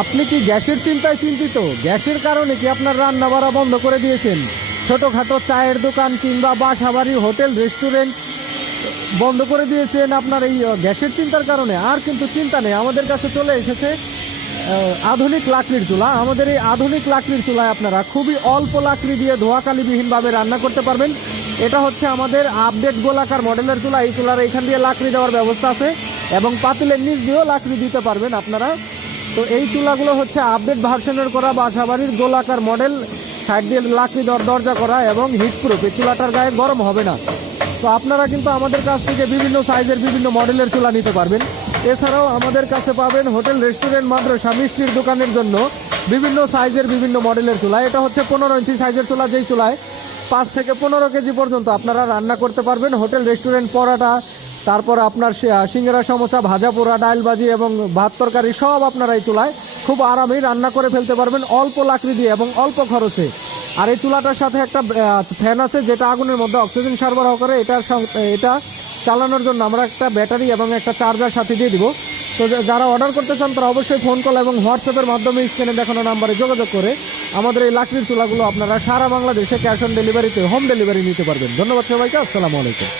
আপনি কি গ্যাসের চিন্তায় চিন্তিত? গ্যাসের কারণে কি আপনার রান্না বাড়া বন্ধ করে দিয়েছেন? ছোটোখাটো চায়ের দোকান কিংবা বাসাবাড়ি, হোটেল, রেস্টুরেন্ট বন্ধ করে দিয়েছেন আপনার এই গ্যাসের চিন্তার কারণে? আর কিন্তু চিন্তা নেই, আমাদের কাছে চলে এসেছে আধুনিক লাকড়ির চুলা। আমাদের এই আধুনিক লাকড়ির চুলায় আপনারা খুবই অল্প লাকড়ি দিয়ে ধোঁয়াকালিবিহীনভাবে রান্না করতে পারবেন। এটা হচ্ছে আমাদের আপডেট গোলাকার মডেলের চুলা। এই চুলার এখান দিয়ে লাকড়ি দেওয়ার ব্যবস্থা আছে এবং পাতিলের নিচ দিয়েও লাকড়ি দিতে পারবেন আপনারা। তো এই চুলাগুলো হচ্ছে আপডেট ভার্সনের করা, বাসাবাড়ির গোলাকার মডেল, সাইড দিয়ে লাকড়ি দরজা করা এবং হিট প্রুফ। এই চুলাটার গায়ে গরম হবে না। তো আপনারা কিন্তু আমাদের কাছ থেকে বিভিন্ন সাইজের বিভিন্ন মডেলের চুলা নিতে পারবেন। এছাড়াও আমাদের কাছে পাবেন হোটেল, রেস্টুরেন্ট, মাদ্রাসা, মিষ্টির দোকানের জন্য বিভিন্ন সাইজের বিভিন্ন মডেলের চুলা। এটা হচ্ছে 15 ইঞ্চি সাইজের চুলা, যেই চুলায় 5 থেকে 15 কেজি পর্যন্ত আপনারা রান্না করতে পারবেন। হোটেল, রেস্টুরেন্ট, পরাটা, তারপর আপনার সিঙ্গারা, সমোসা, ভাজা পোড়া, ডাল ভাজি এবং ভাত তরকারি সব আপনারা এই চুলায় খুব আরামেই রান্না করে ফেলতে পারবেন অল্প লাকড়ি দিয়ে এবং অল্প খরচে। আর এই চুলাটার সাথে একটা ফ্যান আছে যেটা আগুনের মধ্যে অক্সিজেন সরবরাহ করে। এটা চালানোর জন্য আমরা একটা ব্যাটারি এবং একটা চার্জার সাথে দিয়ে দিব। তো যারা অর্ডার করতে চান তারা অবশ্যই ফোন কল এবং হোয়াটসঅ্যাপের মাধ্যমে স্ক্রিনে দেখানো নাম্বারে যোগাযোগ করে আমাদের এই লাকড়ির চুলাগুলো আপনারা সারা বাংলাদেশে ক্যাশ অন ডেলিভারিতে হোম ডেলিভারি নিতে পারবেন। ধন্যবাদ সবাইকে, আসসালামু আলাইকুম।